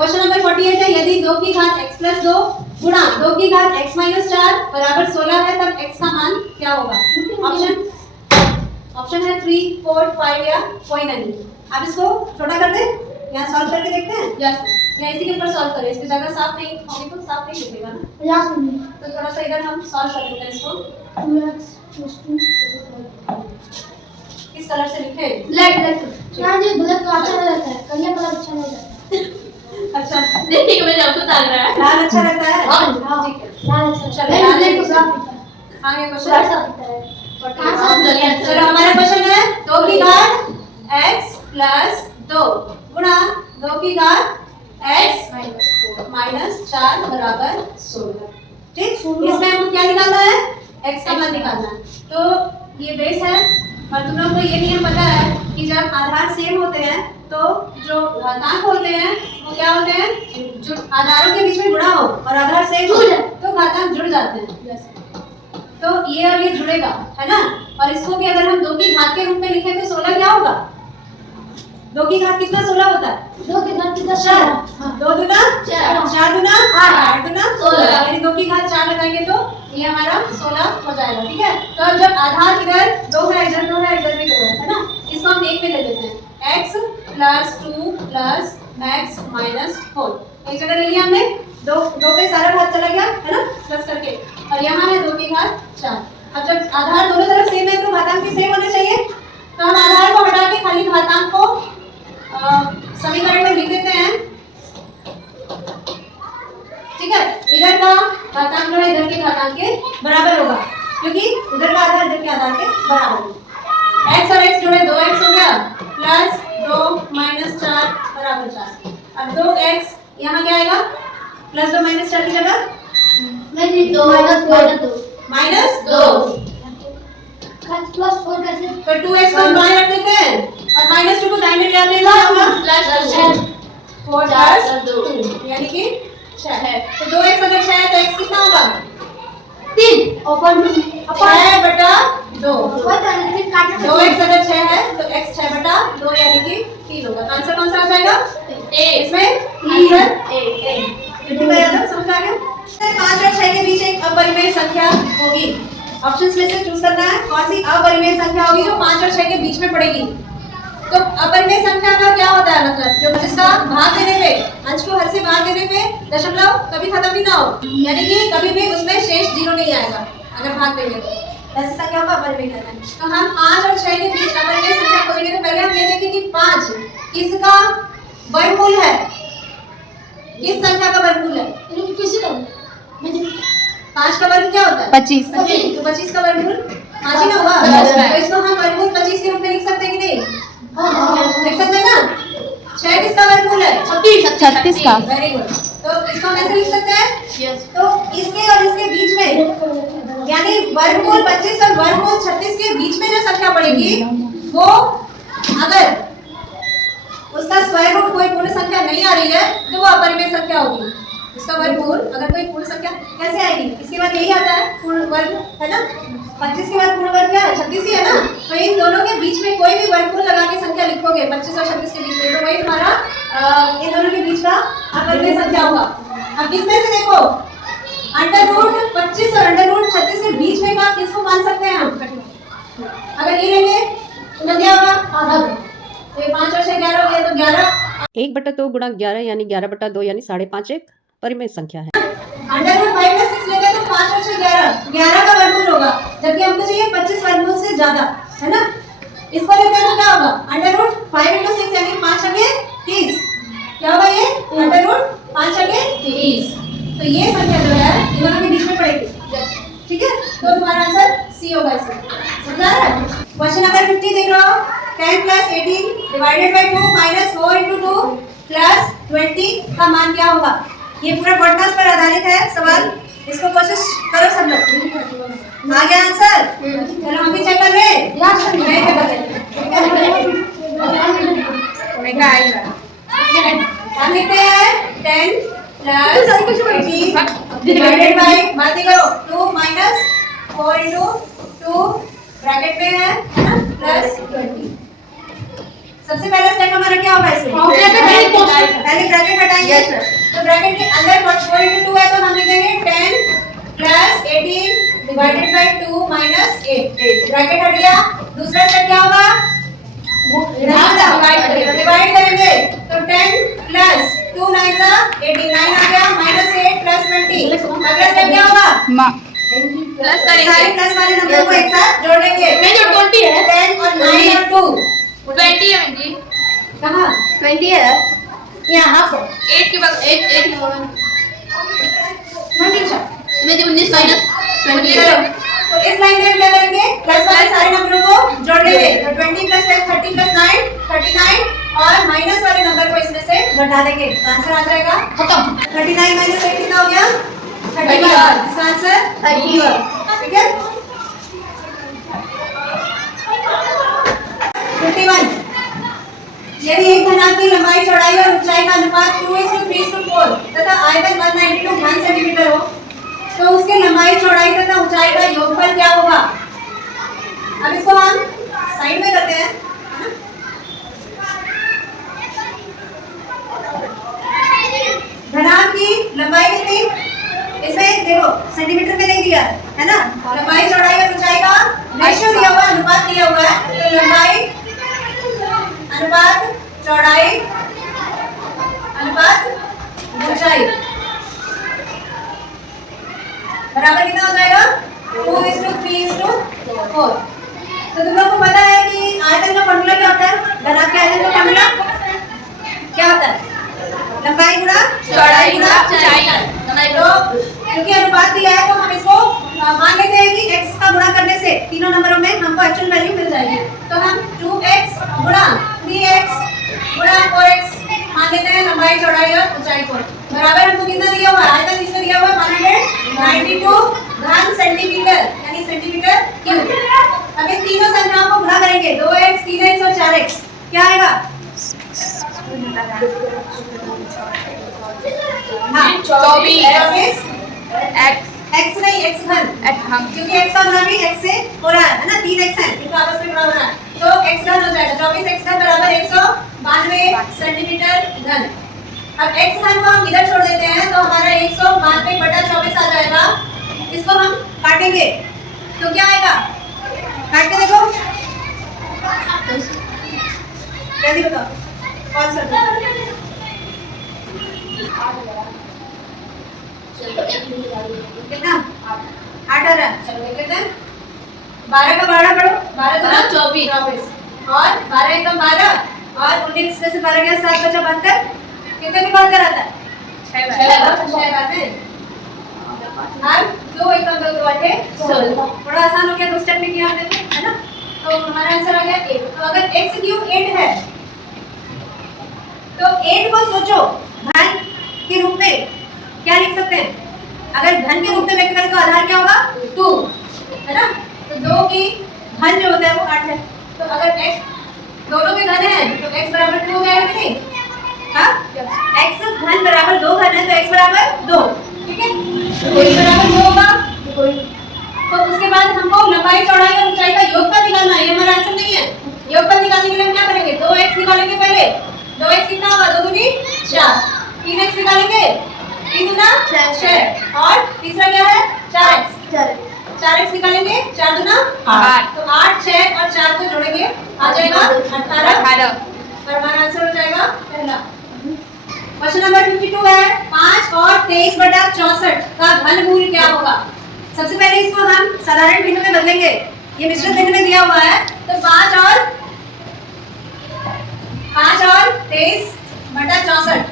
Question number 48 है, यदि 2 की घात x प्लस 2 गुणा 2 की घात x माइनस 4 बराबर 16 है तब x का मान क्या होगा? ऑप्शन है 3, 4, 5 या कोई नहीं। आप इसको छोटा कर दे, यहाँ सॉल्व करके देखते हैं। यस या इसी के ऊपर सॉल्व करें, इसकी जगह साफ नहीं होगी तो साफ नहीं दिखेगा ना। यस तो थोड़ा सा इधर हम सॉल्व कर लेते हैं इसको। 2x + 2 किस कलर से लिखे? ब्लैक यहाँ जी ब्लैक तो अच्छा नहीं रहता है, करिया कलर अच्छा नहीं रहता है। अच्छा देखिए मुझे आपको ताक रहा है। लाल अच्छा लगता है? हाँ ठीक है। लाल अच्छा चलो, नहीं लाल ब्लैक तो ठीक साफ है। दिखता है। हाँ, ये थोड़ा क्वेश्चन सा दिखता है। चलो हमारा क्वेश्चन है 2 की घात x प्लस 2 गुणा 2 की घात x माइनस 4 बराबर 16। ठीक, इसमें हमको क्या निकालना है? x का मान निकालना है। तो ये बेस है और तुम लोग को ये नियम पता है कि जब आधार सेम होते हैं तो जो घातांक होते हैं वो क्या होते हैं? जो आधारों के बीच में गुणा हो और आधार सेम हो तो घातांक जुड़ जाते हैं। तो ये और ये जुड़ेगा, है ना। और इसको भी अगर हम 2 की घात के रूप में लिखें तो 16 क्या होगा? 2 की घात कितना 16 होता है? 2 की घात कितना 4। 2 दूना 4, 4 दूना 8, 8 दूना 16। यानी 2 की घात 4 लगाएंगे तो ये हमारा 16 हो जाएगा। ठीक है, तो अब जब आधार इधर 2 है, इधर 2 है, इधर भी 2 है ना, इसको हम एक में ले लेते हैं। x plus 2 plus x minus 4 एक जगह ले लिया हमने। 2 पे सारा घात चला गया, है ना, प्लस करके। और यहाँ है 2 की घात 4। अब जब आधार दोनों तरफ सेम है तो घातांक भी सेम होने चाहिए। तो हम आधार को हटा के खाली घातांक को समीकरण में लिख देते हैं। ठीक है, इधर का घातांक जो है इधर के घातांक के बराबर होगा क्योंकि उधर का आधार इधर के आधार के बराबर है। x और x जोड़े 2x हो गया प्लस 2 माइनस 4 बराबर 4। अब 2x यहाँ क्या आएगा? प्लस 2 माइनस 4 की जगह नहीं 2 माइनस 2। प्लस 4 कैसे? तो 2x को बाएं रख देते हैं और माइनस 2 को दाहिने ले आते हैं तो क्या होगा? प्लस 4 प्लस 2 यानी कि 6 है। तो 2x अगर 6 है तो x कितना होगा? 3 अपन 6 बटा 2। पता नहीं काटना 2x अगर 6 है तो x 6 बटा 2 यानी कि 3 होगा। तो आंसर कौन सा आ जाएगा? इसमें आंसर A। बिल्कुल तैयार हो, समझ आ गया? 5 और 6 के बीच एक अपरिमेय संख्या होगी। ऑप्शंस में से चूज करना है कौन सी अपरिमेय संख्या होगी जो 5 और 6 के बीच में पड़ेगी। तो अपरिमेय संख्या का क्या होता है? मतलब जो जिसका भाग देने पे, अंश को हर से भाग देने पे दशमलव कभी खत्म नहीं ना हो, यानी कि कभी भी उसमें शेष 0 नहीं आएगा अगर भाग देंगे तो ऐसी संख्या को अपरिमेय कहते हैं। तो हम 5 और 6 के बीच अपरिमेय संख्या खोजेंगे तो पहले हम ये देखें कि 5 किसका वर्गमूल है? किस संख्या का वर्गमूल है? किसी को 5 का वर्ग क्या होता है? 25। तो 25 का वर्गमूल 5 ही ना होगा। तो इसको हम वर्गमूल 25 के रूप में लिख सकते हैं कि नहीं? लिख सकते हैं ना। 6 किसका वर्गमूल है? 36 का। Very good. तो इसको हम ऐसे लिख सकते हैं। तो इसके और इसके बीच में यानी वर्गमूल 25 और वर्गमूल 36 के बीच में जो संख्या पड़ेगी वो अगर उसका स्क्वायर रूट कोई पूर्ण संख्या नहीं आ रही है तो वो अपरिमेय संख्या होगी। इसका वर्गमूल अगर कोई पूर्ण संख्या कैसे आएगी? इसके बाद यही आता है पूर्ण वर्ग, है ना। 25 के बाद पूर्ण वर्ग क्या है? 36 ही है ना। तो इन दोनों के बीच में कोई भी वर्गमूल लगा के संख्या लिखोगे 25 और 26 के बीच में तो वही तुम्हारा इन दोनों के बीच का अपरिमेय संख्या होगा। अब इसमें से देखो अंडर रूट 25 और अंडर रूट 36 के बीच में का किसको मान सकते हैं हम? अगर ये लेंगे तो क्या होगा? आधा। तो ये 5 और 6 11 हो गया तो 11 1/2 गुणा 11 यानी 11/2 यानी 5.5 एक परिमेय संख्या है। अंडर रूट 5 में 6 लेंगे तो 5 और 6 11 का वर्गमूल होगा जबकि हमको चाहिए 25 वर्गमूल से ज्यादा, है ना। इसको लेते हैं तो क्या होगा? अंडर रूट 5 × 6 यानी 5 × 30 क्या होगा? ये अंडर रूट 5 × 30। तो ये संख्या जो है इन दोनों के बीच में पड़ेगी। ठीक है, तो तुम्हारा आंसर सी होगा। इसमें समझ आ रहा है? क्वेश्चन नंबर 50 देख रहे हो। 10 + 18 डिवाइडेड बाय 2 माइनस 4 × 2 प्लस 20 का मान क्या होगा? ये पूरा पॉडकास्ट पर आधारित है सवाल। इसको कोशिश करो सब लोग। आ गया आंसर? चलो हम भी चेक कर रहे हैं। हम लिखते हैं 10 + 18 डिवाइडेड बाय बातें करो 2 माइनस 4 × 2 ब्रैकेट में है ना प्लस 20। सबसे पहला स्टेप हमारा क्या होगा इसमें? पहले ब्रैकेट हटाएंगे। तो ब्रैकेट के अंदर 4 into 2 है तो हम लिखेंगे 10 plus 18 divided by 2 minus 8। Bracket हट गया। दूसरा स्टेप क्या होगा? डिवाइड करेंगे। तो 10 plus 2 9 का 89 आ गया minus 8 plus 20। अगला स्टेप क्या होगा? प्लस सारे करेंगे प्लस वाले नंबर को एक साथ जोड़ लेंगे। मैं जो 20 है 10 और 9 और 2 20 है जी कहाँ? 20 है यहाँ हाफ है 8 के बाद 8 में जो 19 माइनस 20 चलो, तो इस लाइन में हम क्या करेंगे? प्लस वाले सारे नंबरों को जोड़ लेंगे। तो 20 plus 10 30 plus 9 39 और माइनस वाले नंबर को इसमें से घटा देंगे। तो आंसर आ जाएगा खत्म 39 minus 8 कितना हो गया? 31। इसका आंसर 31। ठीक है। 51। यदि एक घनाभ की लंबाई चौड़ाई और ऊंचाई का अनुपात 2:3:4 तथा आयतन 192 घन सेंटीमीटर हो तो उसके लंबाई चौड़ाई तथा ऊंचाई का योगफल क्या होगा? अब इसको हम साइड में करते हैं, है ना? घनाभ की लंबाई कितनी? इसमें देखो सेंटीमीटर में नहीं दिया है ना? लंबाई चौड़ाई और ऊंचाई का रेशियो दिया हुआ है, अनुपात दिया हुआ है। तो लंबाई अनुपात चौड़ाई अनुपात ऊंचाई बराबर कितना हो जाएगा? 2:3:4। तो तुम लोग को पता है कि आयतन का फॉर्मूला क्या होता है? घनाभ के आयतन का फॉर्मूला क्या होता है? लंबाई गुणा चौड़ाई गुणा ऊंचाई। तो क्योंकि अनुपात दिया है तो हम इसको मान लेते हैं कि x का गुणा करने से तीनों नंबरों में हमको एक्चुअल वैल्यू मिल जाएगी। तो हम 2x गुणा 3x गुणा 4x मान लेते हैं लंबाई चौड़ाई और ऊंचाई को। बराबर हमको कितना दिया हुआ है? आयतन इसमें दिया हुआ है 192 घन सेंटीमीटर यानी सेंटीमीटर क्यूब। अब इन तीनों संख्याओं को गुणा करेंगे 2x 3x और 4x क्या आएगा? हाँ 24 x नहीं x घन क्योंकि x का गुणा भी x से हो रहा है ना? 3x है इनको आपस में गुणा हो रहा है तो x घन हो जाएगा। 24x घन बराबर 192 सेंटीमीटर घन। अब x घन को हम इधर छोड़ देते हैं तो हमारा 192/24 आ जाएगा। इसको हम काटेंगे तो क्या आएगा? काट के देखो जल्दी बताओ। पॉज कर दो। कितना? 8 आ रहा है। चलो देख लेते हैं। 12 का 12 पढ़ो। 12 24 और 12 एकदम 12 और 19 में से 12 गया 7 बचा 72। कितने में 72 आता है? 6 बार में। अब 2 एकदम 2 आते 16। थोड़ा आसान हो गया, 2 स्टेप में किया हमने तो, है ना? तो हमारा आंसर आ गया 8। तो अगर x क्यूब 8 है तो 8 को सोचो घन के रूप में क्या लिख सकते हैं? अगर घन के रूप में व्यक्त करें तो आधार क्या होगा? 2, है ना? तो 2 की घन जो होता है वो 8 है। तो अगर x दोनों में घन है तो x बराबर 2 हो जाएगा कि नहीं? हाँ? x घन बराबर 2 घन है तो x बराबर 2। ठीक है? तो x बराबर 2 होगा। तो उसके बाद हमको लंबाई चौड़ाई और ऊंचाई का योगफल निकालना है। ये हमारा आंसर नहीं है। योगफल निकालने के लिए हम क्या करेंगे? 2x निकालेंगे पहले। 2x कितना होगा? 2 दूनी 4। 3x निकालेंगे 3 दूना 6 और तीसरा क्या है? 4x 4x निकालेंगे 4 दूना 8। तो 8 6 और 4 को जोड़ेंगे आ जाएगा 18 और हमारा आंसर हो जाएगा पहला। क्वेश्चन नंबर 52 है 5 और 23/64 का घनमूल क्या होगा? सबसे पहले इसको हम साधारण भिन्न में बदलेंगे। ये मिश्रित भिन्न में दिया हुआ है तो 5 और 23/64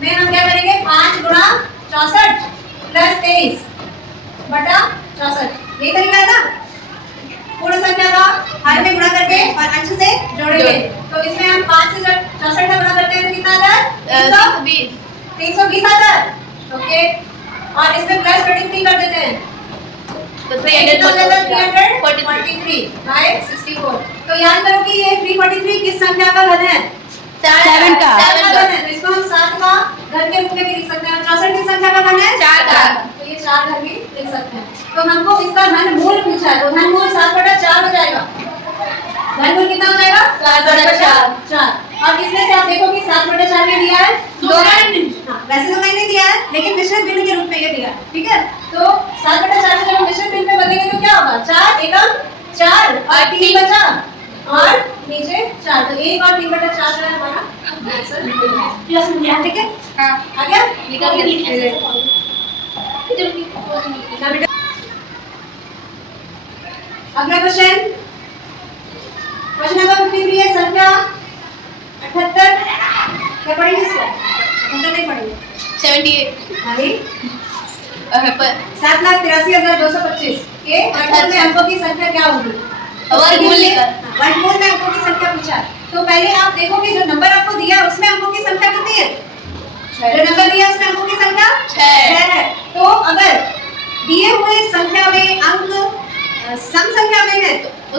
में हम क्या करेंगे? 5 गुणा 64 प्लस 23/64। यही तरीका है ना? पूर्ण संख्या का हर में गुणा करके और अंश से जोड़ेंगे। तो इसमें हम 5 से 64 का गुणा करते हैं तो कितना आता है? 320 आता है। ओके और इसमें प्लस 23 कर देते हैं तो 343/64। तो याद करो कि ये 343 किस संख्या का घन है? 7 का। 7 का घन है। तो इसको हम 7 का घन के रूप में भी लिख सकते हैं। 64 किस संख्या का घन है? 4 का। तो ये 4 घन भी लिख सकते हैं। तो हमको इसका घन मूल पूछा है तो घन मूल 7/4 हो जाएगा। वर्गमूल कितना हो जाएगा 7/4 4। और इसमें से आप देखो कि 7/4 में दिया है 2। हाँ, वैसे तो मैंने दिया है लेकिन मिश्रित भिन्न के रूप में ये दिया है, ठीक है। तो 7/4 से जब हम मिश्रित भिन्न में बदलेंगे तो क्या होगा 4 एकम 4 और 3 बचा और नीचे 4, तो 1 और 3/4 जो है हमारा आंसर, ठीक है। हाँ आ गया निकल गया ना बेटा। अगला क्वेश्चन नंबर 53 है संख्या 78। क्या पढ़ेंगे इसको? 78 नहीं पढ़ेंगे। 78 अरे पर 7,83,225 के वर्गमूल में अंकों की संख्या क्या होगी? वर्गमूल लेकर वर्गमूल में अंकों की संख्या पूछा। तो पहले आप देखोगे जो नंबर आपको दिया उसमें अंकों की संख्या कितनी है? जो नंबर दिया उसमें अंकों की संख्या 6 है। तो अगर दिए हुए संख्या में अंक सम संख्या में है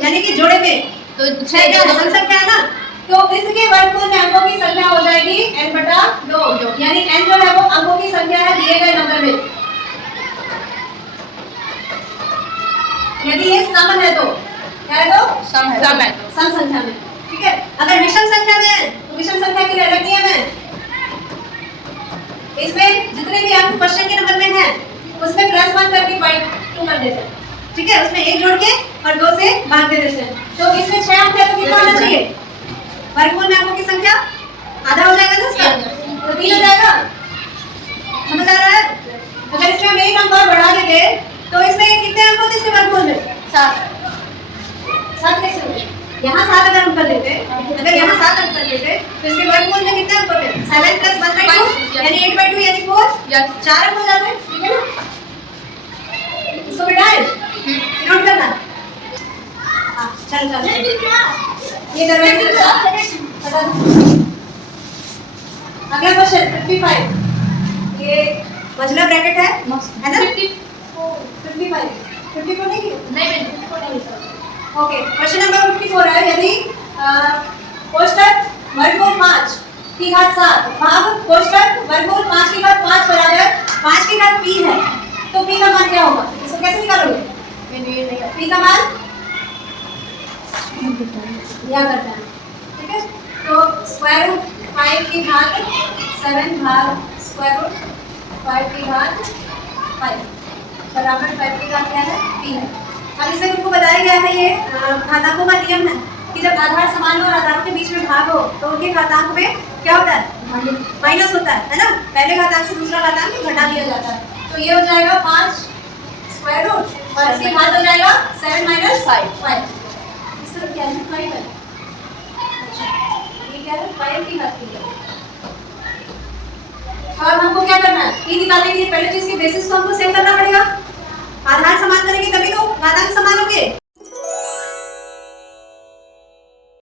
यानी कि जोड़े में तो 6 क्या सम संख्या है ना, तो इसके वर्गमूल में अंकों की संख्या हो जाएगी n/2, यानी n जो है वो अंकों की संख्या है दिए गए नंबर में। यदि ये सम है तो क्या है? तो सम है सम संख्या में, ठीक है। अगर विषम संख्या में है तो विषम संख्या के लिए अलग नियम है। इसमें जितने भी अंक क्वेश्चन के नंबर में है उसमें +1 करके /2 कर देते हैं, ठीक है। उसमें 1 जोड़ के और 2 से भाग दे देते हैं। तो इसमें 6 अंक है तो कितना होना चाहिए? वर्गमूल में अंकों की संख्या आधा हो जाएगा ना उसका, तो 3 हो जाएगा। समझ आ रहा है? अगर इसमें हम 1 अंक और बढ़ा देंगे तो इसमें कितने अंक होते हैं इसके वर्गमूल में? 7 कैसे होते? यहाँ 7 अगर हम कर लेते, अगर यहाँ 7 अंक कर लेते तो इसके वर्गमूल में कितने अंक होते? 7 + 1/2 यानी 8/2 यानी 4 4 अंक हो जाते हैं, ठीक है ना। इसको बिठाए नोट करना। हाँ चल ये करवाएंगे बता दो। अगला क्वेश्चन 55, ये मझला ब्रैकेट है ना? 55 54 नहीं किया? नहीं ओके। क्वेश्चन नंबर 54 है यदि कोष्ठक वर्गमूल 5 की घात 7 भाग कोष्ठक वर्गमूल 5 की घात 5 बराबर 5 की घात p है तो p का मान क्या होगा? इसको कैसे निकालोगे? p का मान या करता है, ठीक है। तो √5 की घात 7 भाग √5 की घात 5 बराबर 5 की घात क्या है? p है। अब इसमें तुमको बताया गया है ये घातांकों का नियम है कि जब आधार समान हो और आधारों के बीच में भाग हो तो उनके घातांक में क्या होता है? माइनस होता है ना। पहले घातांक से दूसरा घातांक घटा दिया जाता है। तो ये हो जाएगा 5 स्क्वायर रूट और इसके घात हो जाएगा 7 - 5। इस तरफ क्या है? 5 है। अच्छा ये क्या है? 5 की घात की है। और हमको क्या करना है? ये निकालने के लिए पहले तो इसके बेसिस को हमको सेम करना पड़ेगा। आधार समान करेंगे तभी तो घातांक समान होंगे।